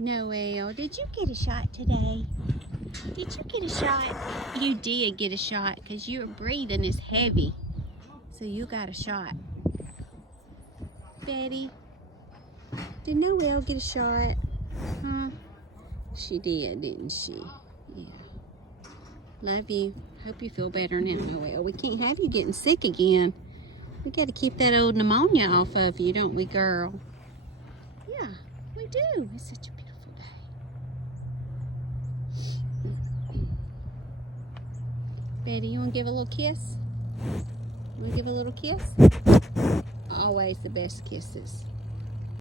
Noel, did you get a shot today? Did you get a shot? You did get a shot because your breathing is heavy. So you got a shot. Betty, did Noel get a shot? Huh? She did, didn't she? Yeah. Love you. Hope you feel better now, Noel. We can't have you getting sick again. We got to keep that old pneumonia off of you, don't we, girl? Yeah, we do. It's such a beautiful day. Betty, you want to give a little kiss? Want to give a little kiss? Always the best kisses.